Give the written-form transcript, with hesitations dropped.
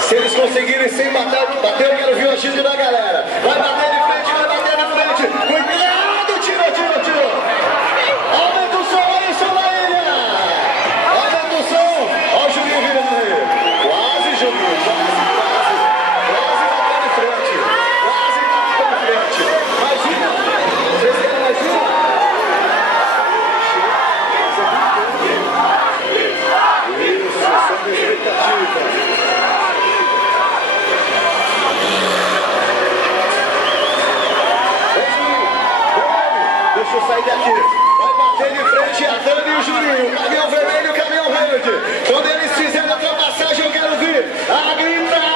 Se eles conseguirem sem bater, eu quero ver o agito da galera. Vai bater de frente, vai bater de frente. Cuidado, tirou. Aumenta o som, olha o som da ilha. Aumenta o som. Olha o Juninho virando aí. Quase, Juninho, quase bateu de frente. Quase bateu de frente. Imagina. Vocês querem mais uma? Isso, som de expectativa. Deixa eu sair daqui. Vai bater de frente a Dani e o Juninho. Caminhão vermelho, caminhão verde. Quando eles fizerem a ultrapassagem, eu quero ver a gritar.